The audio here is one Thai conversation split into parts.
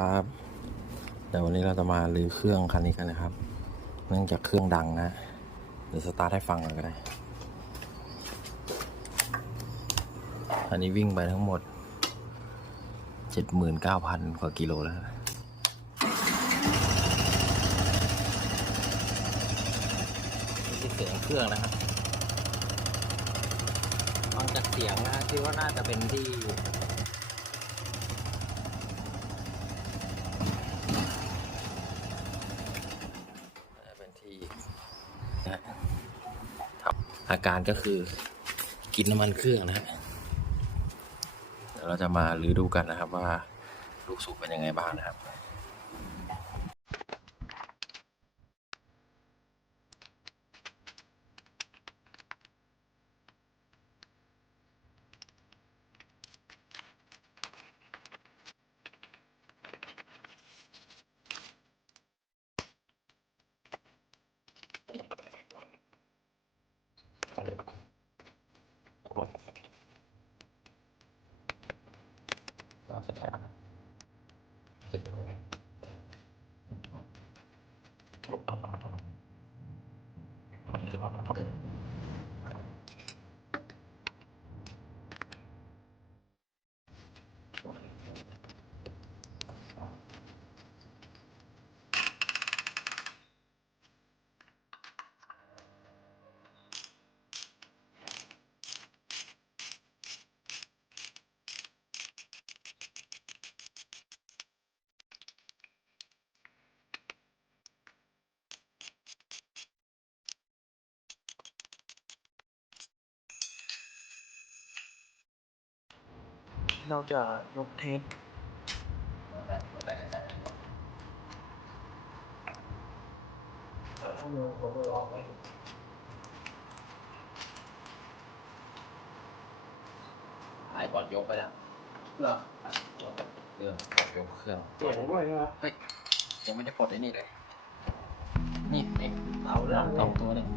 ครับเดี๋ยววันนี้เราจะมาลื้อเครื่องคันนี้กันนะครับ เนื่องจากเครื่องดังนะเดี๋ยวสตาร์ทให้ฟังหน่อยก็ได้อันนี้วิ่งไปทั้งหมด 79,000 กว่ากิโลแล้วนี่เสียงเครื่องนะครับฟังจากเสียงนะคิดว่าน่าจะเป็นที่ น่าจะเป็นที่นะครับอา การก็คือ กินน้ำมันเครื่องนะฮะเดี๋ยวเราจะมารื้อดูกันนะครับว่าลูกสูบเป็นยังไงบ้างนะครับ おっ! เราจะยกเทปหายก่อนยกไปแล้วเหรอเรื่องยกเครื่องเสียงด้วยใช่ไหมเฮ้ยยังไม่ได้ปลดไอ้นี่เลย นี่นี่เอาเรื่องสองตัวเนี่ย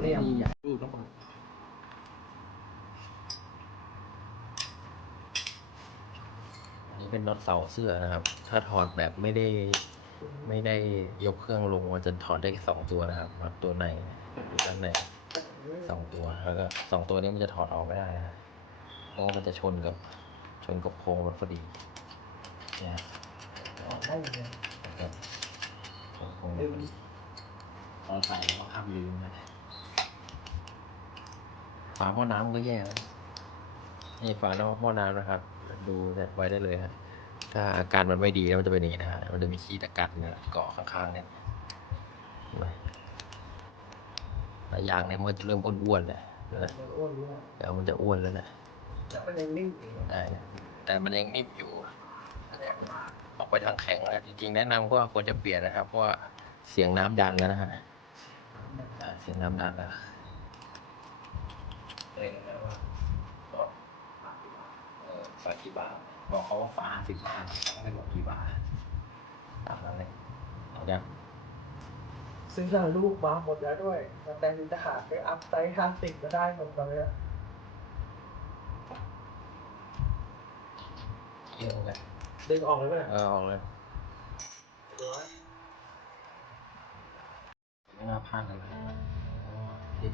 เรียมนี่ใหญ่รูดต้องปลดอันนี้ เป็นน็อตเสาเสื้อนะครับ ถ้าถอดแบบไม่ได้ไม่ได้ยกเครื่องลงมันจะถอดได้แค่สองตัวนะครับน็อตตัวในอยู่ด้านในสองตัวแล้วก็สองตัวนี้มันจะถอดออกไม่ได้นะเพราะว่ามันจะชนกับชนกับโครงรถพอดีเนี่ยออกได้เลยครับชนโครงรถพอดีตอนใส่ก็ห้ามลืมนะฝาหม้อน้ำก็แย่นะนี่ฝาหม้อน้ำนะครับ ดูไว้ได้เลยฮะ ถ้าอาการมันไม่ดีแล้วมันจะเป็นอย่างนี้นะฮะ มันจะมีขี้ตะกัดเนี่ยเกาะข้างๆเนี่ยเห็นไหมแต่ยางเนี่ยมันจะเริ่มอ้วนๆเลยเดี๋ยวนะเดี๋ยวอ้วนรู้ว่าเดี๋ยวมันจะอ้วนแล้วนะจะเป็นยังนิ่งอยู่ได้นะแต่มันยังนิ่มอยู่ออกไปทางแข็งแล้วจริงๆแนะนำว่าควรจะเปลี่ยนนะครับเพราะว่าเสียงน้ำดันแล้วนะฮะอ่าเสียงน้ำดันแล้วเองนะว่าเออฝากี่บาท บอกเขาว่าฝาสิบบาทไม่บอกกี่บาทตามนั้นเลยเอายังซื้อหลานลูกมาหมดแล้วด้วยมาแต่งทหารไปอัพไซต์ห้าสิบก็ได้หมดเลยอะเกี่ยวกันดึงออกเลยไหมเนี่ยเออออกเลยไม่น่าพลาดเลยดิ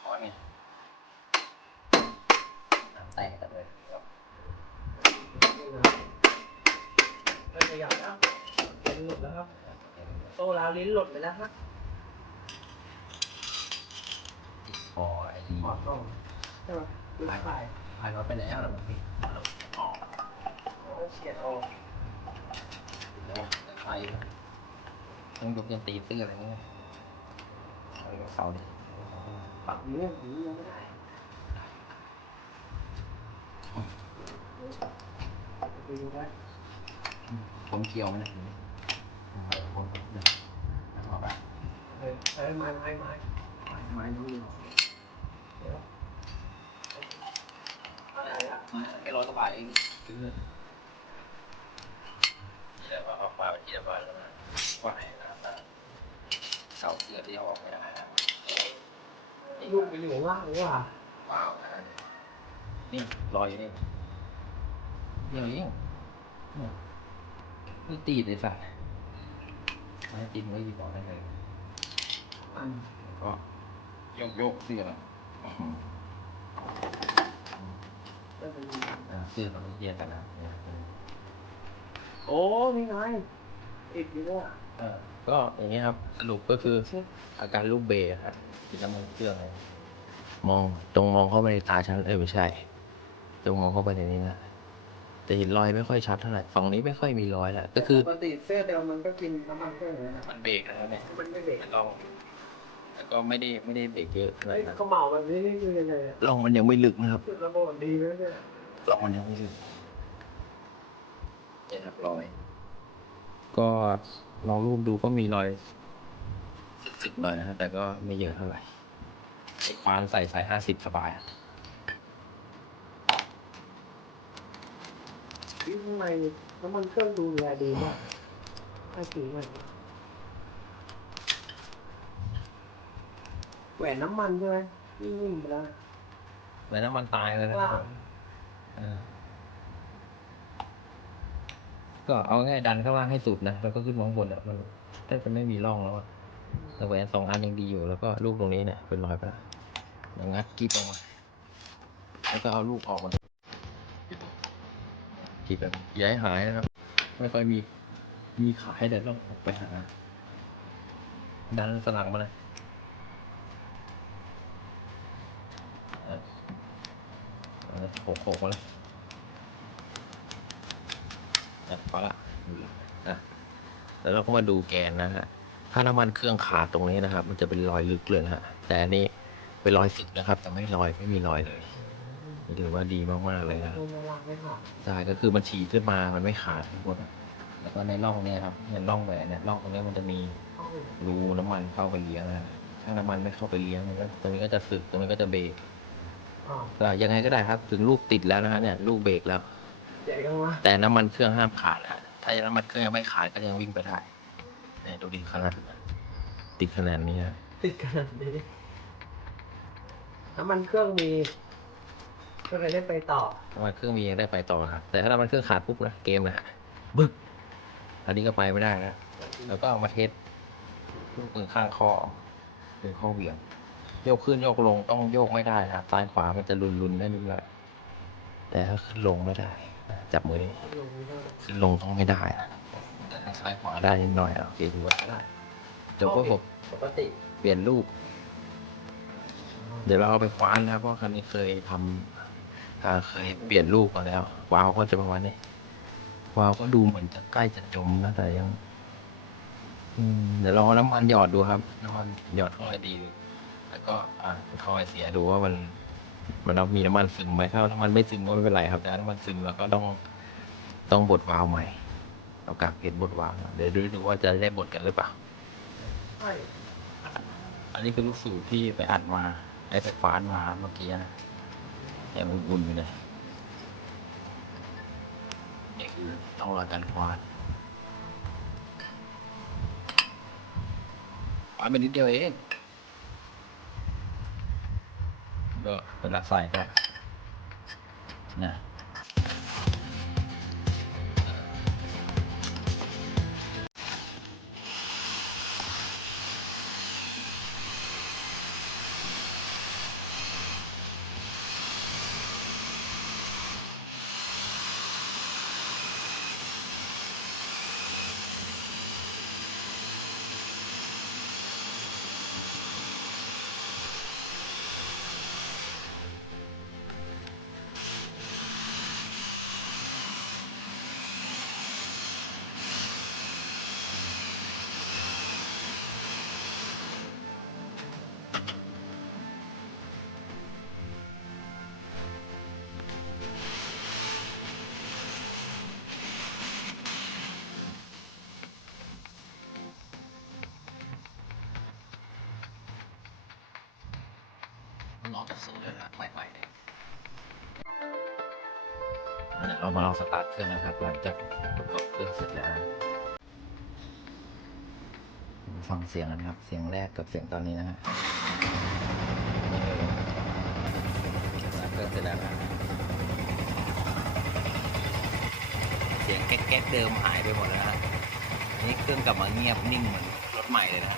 ขอเนี่ยน้ำแตกกันเลยครับ เฮ้ยขยับแล้วเป็นหลุดแล้วครับ โตลาวลิ้นหลุดไปแล้วครับพอไอ้ดีขอดกล้องใช่ไหมดูถ่ายพายรถไปแล้วแล้วมันมีออกแล้วเฉียดออกแล้วไฟต้องยกยันตีเสื้ออะไรเงี้ยเอาเสาดิปักเรื่องนี้ยังไม่ได้ไปดูไหมผมเกี่ยวไหมนะผมเนี่ยเอาไป เฮ้ยใช้ไม้ไม้ไม้ไม้นู้นเดี๋ยวอะไรอะแค่ร้อยกว่าบาทเองซื้อเดี๋ยวเอามาที่เดียวกันแล้วนะว่าเสาเสือที่เอาออกเนี่ยลูกไปอยู่ข้างล่างหรือเปล่าว้าวนะนี่รอยอยู่นี่เดี๋ยวเองเนี่ยไม่ตีดเลยสัตว์ไม่ติดไว้ดีบอกได้เลยอันแล้ว ก็โยกโยกเสื้ออื้อหือก็จะมีอ่าเสื้อเราต้องแยกกันนะเนี่ยโอ้นี่ไงติดอยู่เนี่ยเออก็อย่างนี้ยครับสรุปก็คืออาการลูกเบย์ครับติดน้ำมันเครื่องเลยมองตรงมองเข้าไปในตาฉันเอ้ยไม่ใช่ ตรงมองเข้าไปในนี้นะแต่เห็นรอยไม่ค่อยชัดเท่าไหร่ฝั่งนี้ไม่ค่อยมีรอยแหละก็คือปกติเสื้อเดิมมันก็กินน้ำมันเครื่องอยู่นะมันเบรกแล้วเนี่ยมันไม่เบรกลอง แต่ก็ไม่ได้ไม่ได้เบรกเยอะขนาเฮ้ดยนั้นเขาเหมาแบบนี้นี่คือยังไงอะลองมันยังไม่ลึกนะครับคือระบบดีไหมเนี่ยลองมันยังไม่ลึกเนี่ยครับรอย ก็ลองรูปดูก็มีรอยสึกๆหน่อยนะฮะแต่ก็ไม่เยอะเท่าไหร่ไอ้ควานใส่ใส่ห้าสิบสบายอะที่ข้างในน้ำมันเครื่องดูแลดีมากให้สีมัน แหวนน้ำมันใช่ไหมนิ่มๆไปแล้วเหมือนน้ำมันตายเลยนะว้าวเออก็เอาง่ายดันข้างล่างให้สุดนะแล้วก็ขึ้นมาข้างบนอะมันแทบจะไม่มีร่องแล้วอะแต่แหวนสองอันยังดีอยู่แล้วก็ลูกตรงนี้เนี่ยเป็นรอยไปแล้วเดี๋ยวงัดกิ๊บออกมาแล้วก็เอาลูกออกมากิ๊บแบบอย่าให้หายนะครับ ไม่ค่อยมีมีขายเดี๋ยวต้องออกไปหา ดันสลักมาเลยเออ เออโขกโขกเลยอะพอละอะแล้วเราก็มาดูแกนนะฮะถ้าน้ำมันเครื่องขาดตรงนี้นะครับ มันจะเป็นรอยลึกเลยนะฮะแต่อันนี้เป็นรอยสึกนะครับ แต่ไม่รอยไม่มีรอยเลยถือว่าดีมากๆเลยนะลงมาล้างไม่ขาดใช่ก็คือมันฉีกขึ้นมามันไม่ขาดทุกคนะแล้วก็ในร่องเนี่ยครับเนี่ยร่องแหวนเนี่ยร่องตรงนี้มันจะมีรูน้ำมันเข้าไปเลี้ยงนะถ้าน้ำมันไม่เข้าไปเลี้ยงตรงนี้ก็จะสึกตรงนี้ก็จะเบรก ก็ยังไงก็ได้ครับ ถึงลูกติดแล้วนะฮะเนี่ยลูกเบรกแล้ว ใหญ่กันวะแต่น้ำมันเครื่องห้ามขาดนะฮะถ้าน้ำมันเครื่องยังไม่ขาดก็ยังวิ่งไปได้เนี่ยดูดิขนาดติดขนาดนี้ฮะติดขนาดนี้น้ำมันเครื่องมี ก็เลยได้ไปต่อน้ำมันเครื่องมียังได้ไปต่อครับแต่ถ้าน้ำมันเครื่องขาดปุ๊บนะเกมนะบึ๊กอันนี้ก็ไปไม่ได้นะแล้วก็เอามาเทสลูกมือข้างคอเป็นข้อเหวี่ยงโยกขึ้นโยกลงต้องโยกไม่ได้นะครับซ้ายขวามันจะลุนๆได้นิดหน่อยแต่ถ้าขึ้นลงไม่ได้ จับมือนี้ขึ้นลงต้องไม่ได้นะแต่ถ้าซ้ายขวาได้นิดหน่อยโอเคถือว่าได้เดี๋ยวก็ผมปกติเปลี่ยนรูป เดี๋ยวเราเอาไปคว้านนะครับเพราะคันนี้เคยทำอ่าเคยเปลี่ยนรูปมาแล้ววาวก็จะประมาณนี้วาวก็ดูเหมือนจะใกล้จะจมนะแต่ยังเดี๋ยวลองเอาน้ำมันหยอดดูครับน้ำมันหยอดท่อให้ดี แล้วก็อ่าท่อให้เสียดูว่ามัน มันมีน้ำมันซึมไหมถ้าน้ำมันไม่ซึมก็ไม่เป็นไรครับแต่ถ้าน้ำมันซึมเราก็ต้องต้องบดวาล์วใหม่เอากากเพชรบดวาล์วเดี๋ยวดูดูว่าจะได้บดกันหรือเปล่าอันนี้คือลูกสูบที่ไปอัดมาไอ้ไฟฟ้านมาเมื่อกี้นะยังอุ่นๆอยู่เลยนี่คือต้องรอการควานควานไปนิดเดียวเอง ก็เวลาใส่ก็นะามาลองสตาร์ทเครื่องนะครับหลังจากกดเครื่องเสร็จแล้วฟังเสียงนะครับ เสียงแรกกับเสียงตอนนี้นะฮะเครื่องเสร็จแล้วเสียงแก๊กๆเดิมหายไปหมดแล้วนะนี่เครื่องกลับมาเงียบนิ่งเหมือนรถใหม่เลยนะ